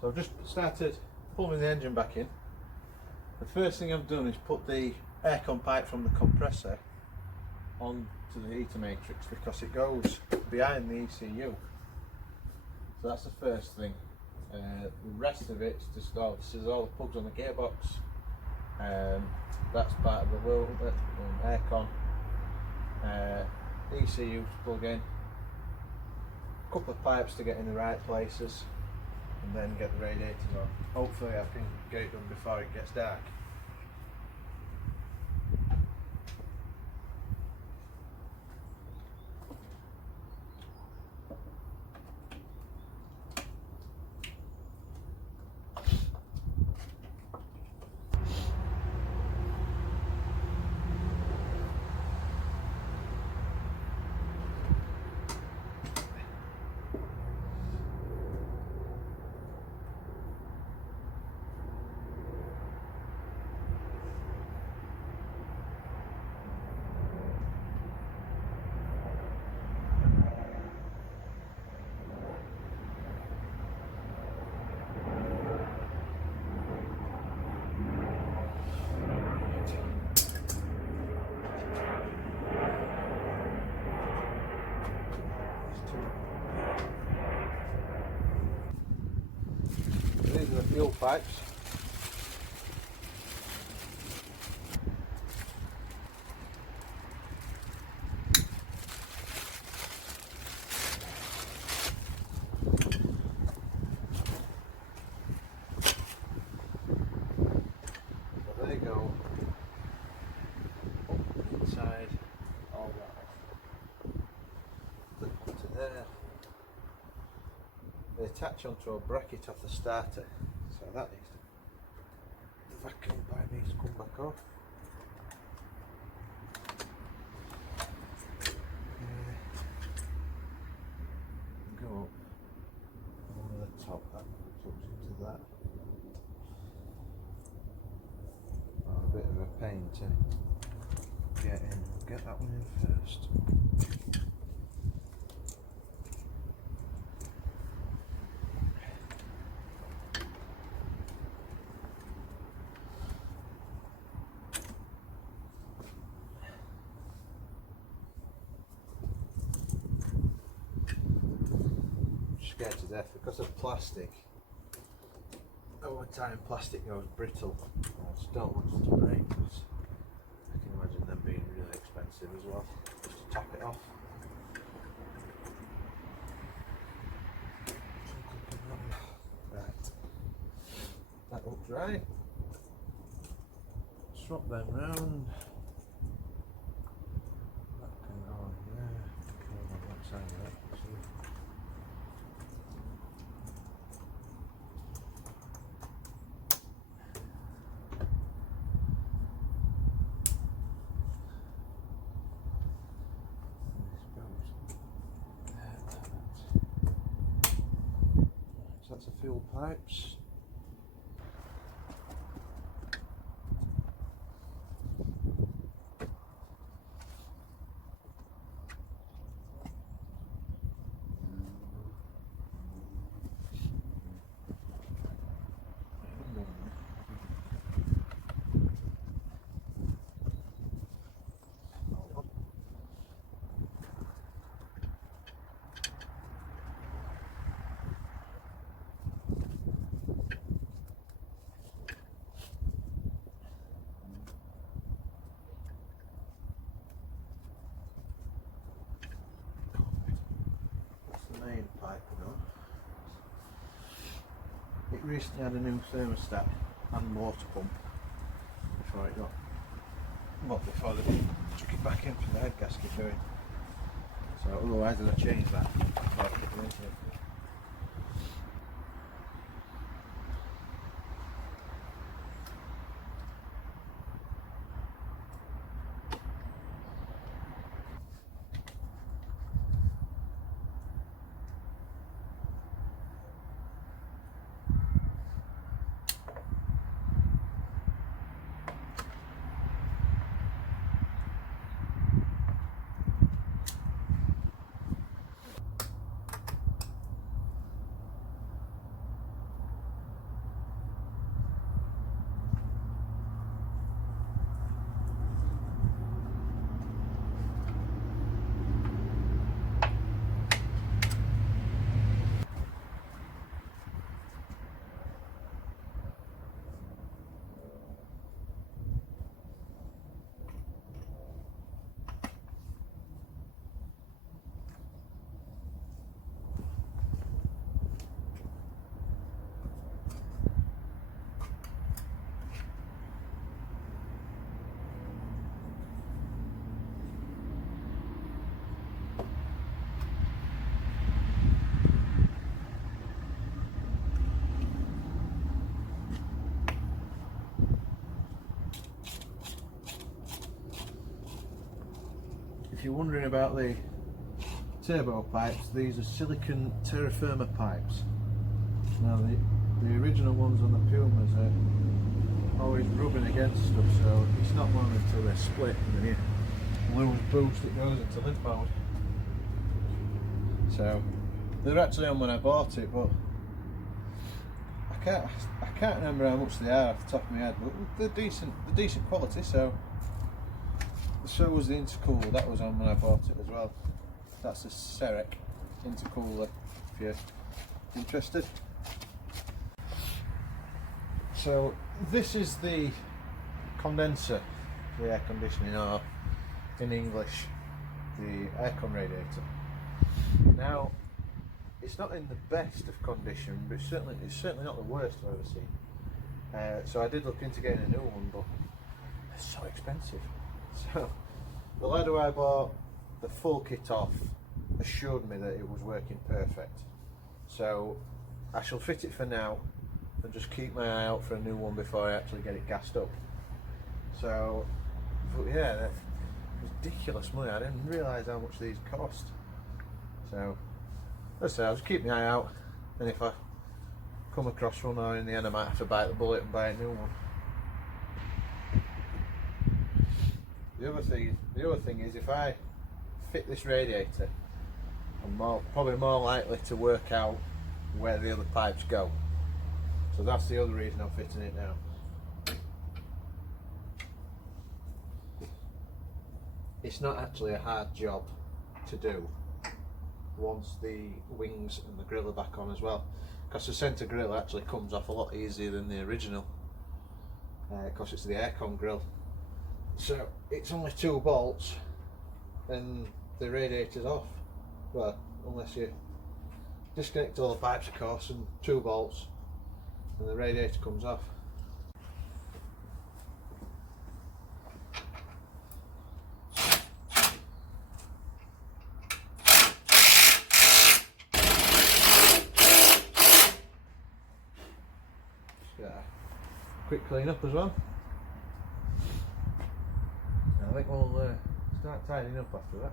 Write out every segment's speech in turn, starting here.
So I've just started pulling the engine back in. The first thing I've done is put the aircon pipe from the compressor onto the heater matrix because it goes behind the ECU. So that's the first thing. The rest of it's just this is all the plugs on the gearbox. That's part of the loom, aircon. ECU to plug in. A couple of pipes to get in the right places, and then get the radiators on. Hopefully I can get it done before it gets dark. These are the fuel pipes. So they go up inside all that to there. They attach onto a bracket off the starter, so that needs the vacuum pipe needs to come back off. Go up over the top, that plugs into that. Oh, a bit of a pain to get in. Get that one in first. Scared to death because of plastic. Over time plastic goes brittle. I just don't want it to break because I can imagine them being really expensive as well, just to top it off. Right, that looks right. Swap them round. That can go on there, go on that side of that. So that's the fuel pipes. It recently had a new thermostat and water pump before it got, well, before they took it back in for the head gasket doing. So otherwise I'd have changed that before I put it into it. you're wondering about the turbo pipes, these are silicone Terrafirma pipes. Now the original ones on the Pumas are always rubbing against stuff, so it's not long until they're split and then you lose boost, it goes into limp mode. So they're actually on when I bought it, but I can't remember how much they are off the top of my head, but they're decent quality. So was the intercooler, that was on when I bought it as well. That's a Serek intercooler if you're interested. So this is the condenser for the air conditioning, or in English the aircon radiator. Now it's not in the best of condition, but it's certainly not the worst I've ever seen. So I did look into getting a new one, but they're so expensive. So the lad who I bought the full kit off assured me that it was working perfect. So I shall fit it for now and just keep my eye out for a new one before I actually get it gassed up. So, but yeah, that's ridiculous money. I didn't realise how much these cost. So, as I say, I'll just keep my eye out, and if I come across one, or in the end I might have to bite the bullet and buy a new one. The other thing is, if I fit this radiator, I'm probably more likely to work out where the other pipes go. So that's the other reason I'm fitting it now. It's not actually a hard job to do once the wings and the grill are back on as well, because the centre grill actually comes off a lot easier than the original, because it's the aircon grill. So it's only 2 bolts and the radiator's off. Well, unless you disconnect all the pipes of course, and 2 bolts and the radiator comes off. Quick clean up as well. I think we'll start tidying up after that.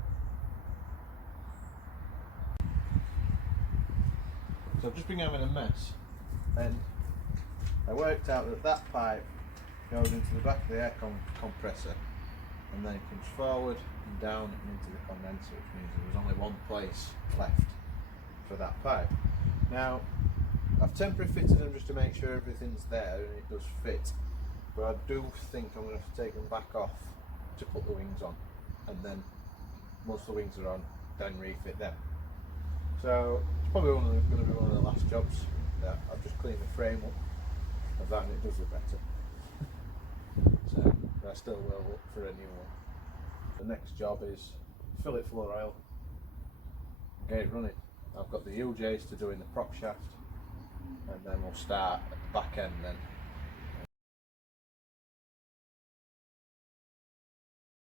So I've just been having a mess, and I worked out that that pipe goes into the back of the air compressor, and then it comes forward and down and into the condenser, which means there was only one place left for that pipe. Now I've temporarily fitted them just to make sure everything's there and it does fit, but I do think I'm going to have to take them back off to put the wings on, and then once the wings are on, then refit them. So it's probably going to be one of the last jobs that I've just cleaned the frame up of that, and it does look better. So but I still will look for a new one. The next job is fill it full of oil and get it running. I've got the UJs to do in the prop shaft, and then we'll start at the back end then